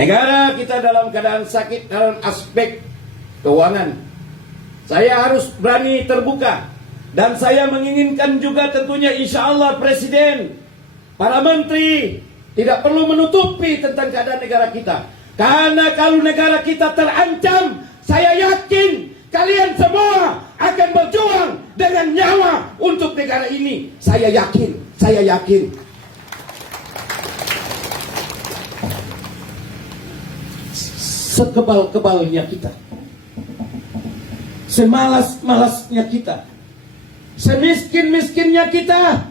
Negara kita dalam keadaan sakit dalam aspek keuangan. Saya harus berani terbuka. Dan saya menginginkan juga tentunya insya Allah Presiden, para menteri tidak perlu menutupi tentang keadaan negara kita. Karena kalau negara kita terancam, saya yakin kalian semua akan berjuang dengan nyawa untuk negara ini. Saya yakin, saya yakin. Sekebal-kebalnya kita, semalas-malasnya kita, semiskin-miskinnya kita,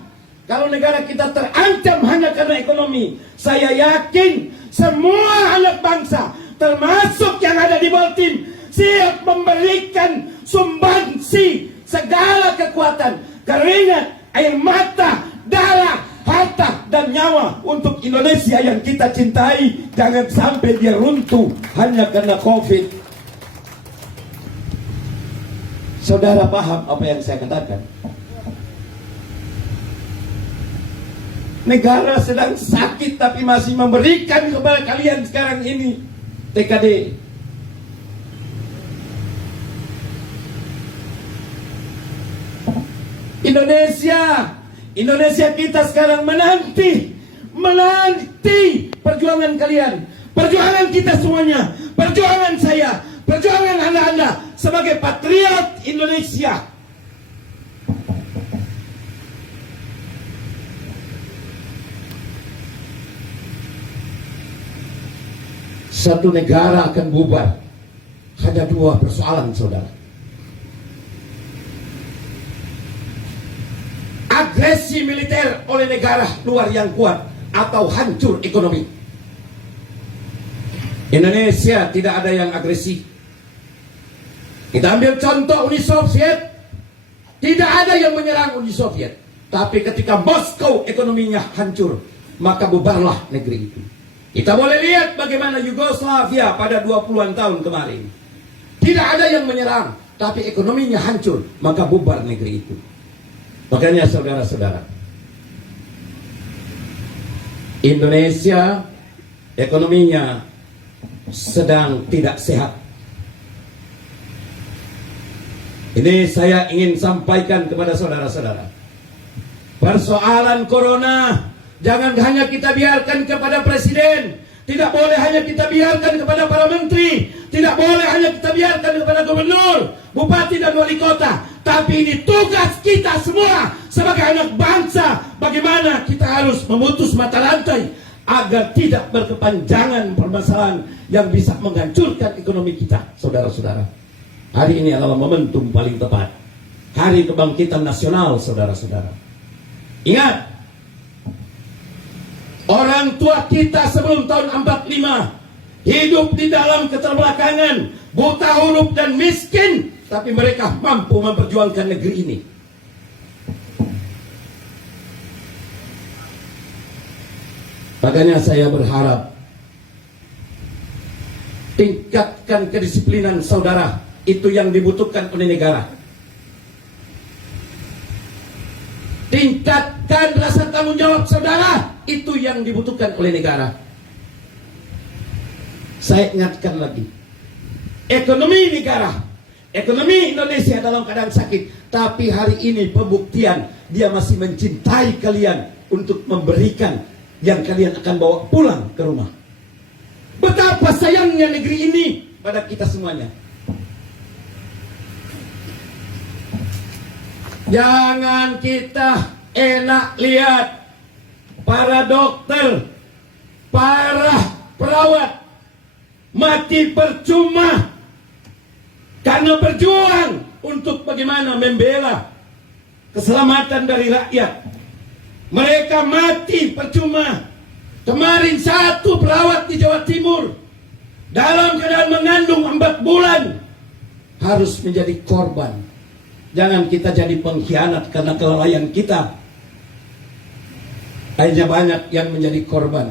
kalau negara kita terancam hanya karena ekonomi, saya yakin semua anak bangsa, termasuk yang ada di Baltim, siap memberikan sumbangsi segala kekuatan, keringat, air mata, darah, harta, dan nyawa untuk Indonesia yang kita cintai. Jangan sampai dia runtuh hanya karena COVID. Saudara paham apa yang saya katakan? Negara sedang sakit tapi masih memberikan kepada kalian sekarang ini TKD. Indonesia kita sekarang menanti perjuangan kalian, perjuangan kita semuanya, perjuangan saya, perjuangan anda sebagai patriot Indonesia. Satu negara akan bubar hanya dua persoalan, saudara. Agresi militer oleh negara luar yang kuat atau hancur ekonomi. Indonesia tidak ada yang agresi. Kita ambil contoh Uni Soviet. Tidak ada yang menyerang Uni Soviet. Tapi ketika Moskow ekonominya hancur, maka bubarlah negeri itu. Kita boleh lihat bagaimana Yugoslavia pada 20-an tahun kemarin. Tidak ada yang menyerang, tapi ekonominya hancur, maka bubar negeri itu. Makanya saudara-saudara, Indonesia ekonominya sedang tidak sehat. Ini saya ingin sampaikan kepada saudara-saudara. Persoalan corona jangan hanya kita biarkan kepada presiden, tidak boleh hanya kita biarkan kepada para menteri, tidak boleh hanya kita biarkan kepada gubernur, bupati dan wali kota. Tapi ini tugas kita semua sebagai anak bangsa. Bagaimana kita harus memutus mata rantai agar tidak berkepanjangan permasalahan yang bisa menghancurkan ekonomi kita, saudara-saudara. Hari ini adalah momentum paling tepat, hari kebangkitan nasional, saudara-saudara. Ingat, orang tua kita sebelum tahun 45 hidup di dalam keterbelakangan, buta huruf dan miskin, tapi mereka mampu memperjuangkan negeri ini. Makanya saya berharap tingkatkan kedisiplinan saudara, itu yang dibutuhkan oleh negara. Tingkatkan rasa tanggung jawab saudara, itu yang dibutuhkan oleh negara. Saya ingatkan lagi, ekonomi negara, ekonomi Indonesia dalam keadaan sakit, tapi hari ini pembuktian dia masih mencintai kalian untuk memberikan yang kalian akan bawa pulang ke rumah. Betapa sayangnya negeri ini pada kita semuanya. Jangan kita enak lihat para dokter, para perawat mati percuma karena berjuang untuk bagaimana membela keselamatan dari rakyat. Mereka mati percuma. Kemarin satu perawat di Jawa Timur dalam keadaan mengandung 4 bulan harus menjadi korban. Jangan kita jadi pengkhianat karena kelalaian kita. Akhirnya banyak yang menjadi korban.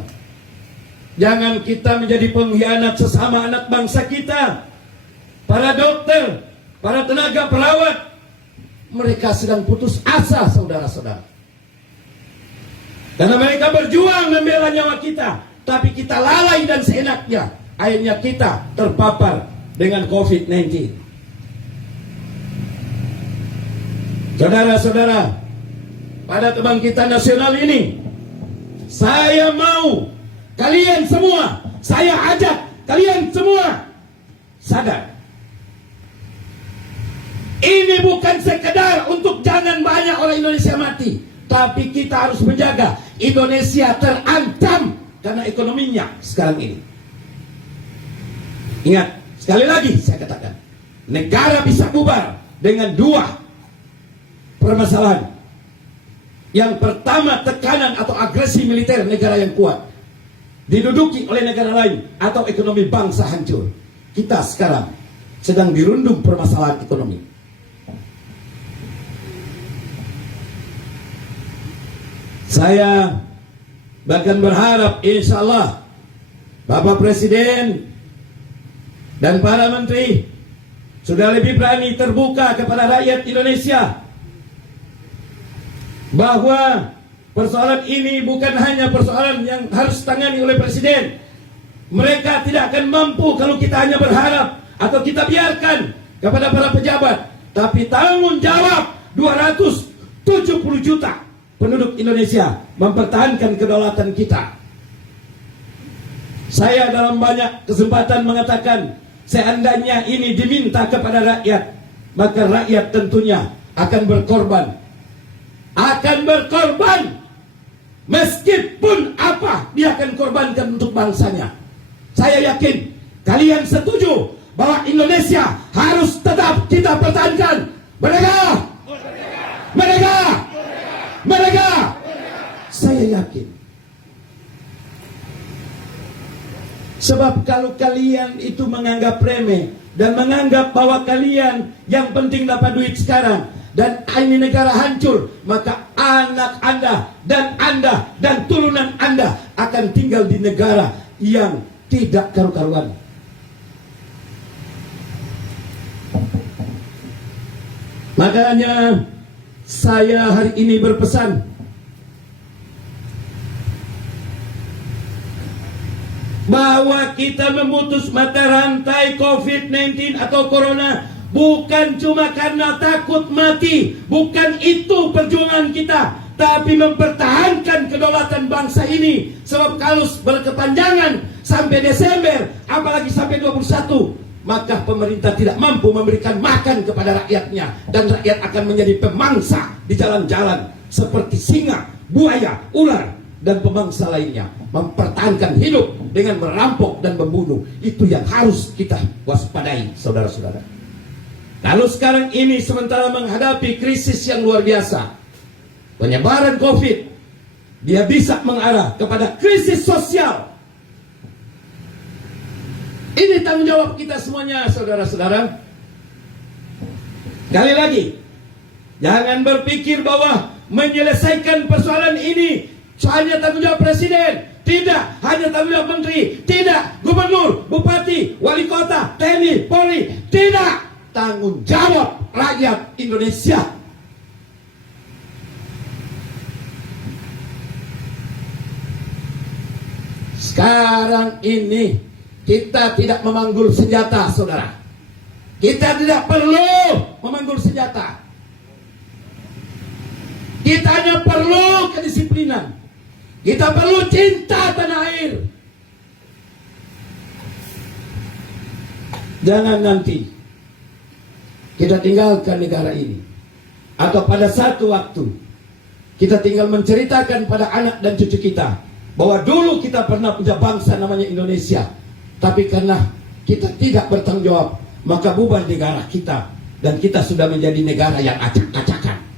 Jangan kita menjadi pengkhianat sesama anak bangsa kita. Para dokter, para tenaga perawat, mereka sedang putus asa, saudara-saudara. Karena mereka berjuang membela nyawa kita. tapi kita lalai dan seenaknya. Akhirnya kita terpapar dengan COVID-19. Saudara-saudara, pada kebangkitan nasional ini, saya mau kalian semua, saya ajak kalian semua sadar. Ini bukan sekedar untuk jangan banyak orang Indonesia mati, tapi kita harus menjaga Indonesia terancam karena ekonominya sekarang ini. Ingat, sekali lagi saya katakan, negara bisa bubar dengan dua permasalahan. Yang pertama, tekanan atau agresi militer negara yang kuat diduduki oleh negara lain, atau ekonomi bangsa hancur. Kita sekarang sedang dirundung permasalahan ekonomi. Saya bahkan berharap insya Allah Bapak Presiden dan para menteri sudah lebih berani terbuka kepada rakyat Indonesia bahwa persoalan ini bukan hanya persoalan yang harus ditangani oleh Presiden. Mereka tidak akan mampu kalau kita hanya berharap atau kita biarkan kepada para pejabat. Tapi tanggung jawab 270 juta penduduk Indonesia mempertahankan kedaulatan kita. Saya dalam banyak kesempatan mengatakan, seandainya ini diminta kepada rakyat, maka rakyat tentunya akan berkorban. Akan berkorban. Meskipun apa dia akan korbankan untuk bangsanya. Saya yakin kalian setuju bahwa Indonesia harus tetap kita pertahankan. Merdeka! Merdeka! Merdeka! Saya yakin. Sebab kalau kalian itu menganggap remeh dan menganggap bahwa kalian yang penting dapat duit sekarang dan ini negara hancur, maka anak Anda dan turunan Anda akan tinggal di negara yang tidak karu-karuan. Makanya saya hari ini berpesan bahwa kita memutus mata rantai COVID-19 atau Corona bukan cuma karena takut mati, bukan itu perjuangan kita, tapi mempertahankan kedaulatan bangsa ini. Sebab kalau berkepanjangan sampai Desember, apalagi sampai 21, maka pemerintah tidak mampu memberikan makan kepada rakyatnya, dan rakyat akan menjadi pemangsa di jalan-jalan seperti singa, buaya, ular, dan pemangsa lainnya. Mempertahankan hidup dengan merampok dan membunuh, itu yang harus kita waspadai, saudara-saudara. Kalau sekarang ini sementara menghadapi krisis yang luar biasa, penyebaran COVID, dia bisa mengarah kepada krisis sosial. Ini tanggung jawab kita semuanya, saudara-saudara. Sekali lagi, jangan berpikir bahwa menyelesaikan persoalan ini hanya tanggung jawab Presiden. Tidak, hanya tanggung jawab Menteri. Tidak, Gubernur, Bupati, Wali Kota, TNI, Polri. Tidak, tanggung jawab rakyat Indonesia. Sekarang ini kita tidak memanggul senjata, saudara. Kita tidak perlu memanggul senjata. Kita hanya perlu kedisiplinan. Kita perlu cinta tanah air. Jangan nanti kita tinggalkan negara ini, atau pada satu waktu kita tinggal menceritakan pada anak dan cucu kita bahwa dulu kita pernah punya bangsa namanya Indonesia, tapi karena kita tidak bertanggung jawab, maka bubar negara kita, dan kita sudah menjadi negara yang acak-acakan.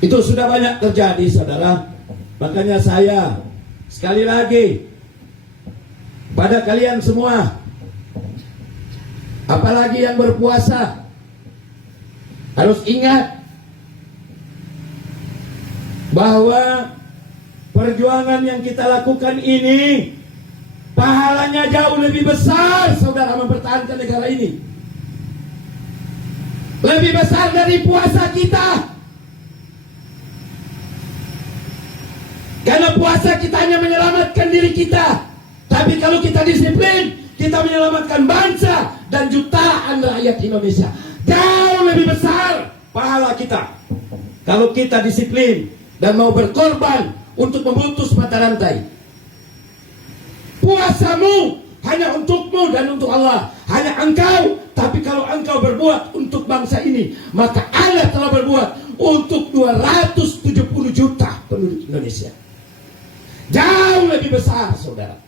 Itu sudah banyak terjadi, saudara. Makanya saya sekali lagi pada kalian semua, apalagi yang berpuasa, harus ingat bahwa perjuangan yang kita lakukan ini pahalanya jauh lebih besar, saudara, mempertahankan negara ini. Lebih besar dari puasa kita. Karena puasa kita hanya menyelamatkan diri kita. Tapi kalau kita disiplin, kita menyelamatkan bangsa dan jutaan rakyat Indonesia. Jauh lebih besar pahala kita kalau kita disiplin dan mau berkorban untuk memutus mata rantai. Puasamu hanya untukmu dan untuk Allah, hanya engkau. Tapi kalau engkau berbuat untuk bangsa ini, maka Allah telah berbuat untuk 270 juta penduduk Indonesia. Jauh lebih besar, saudara.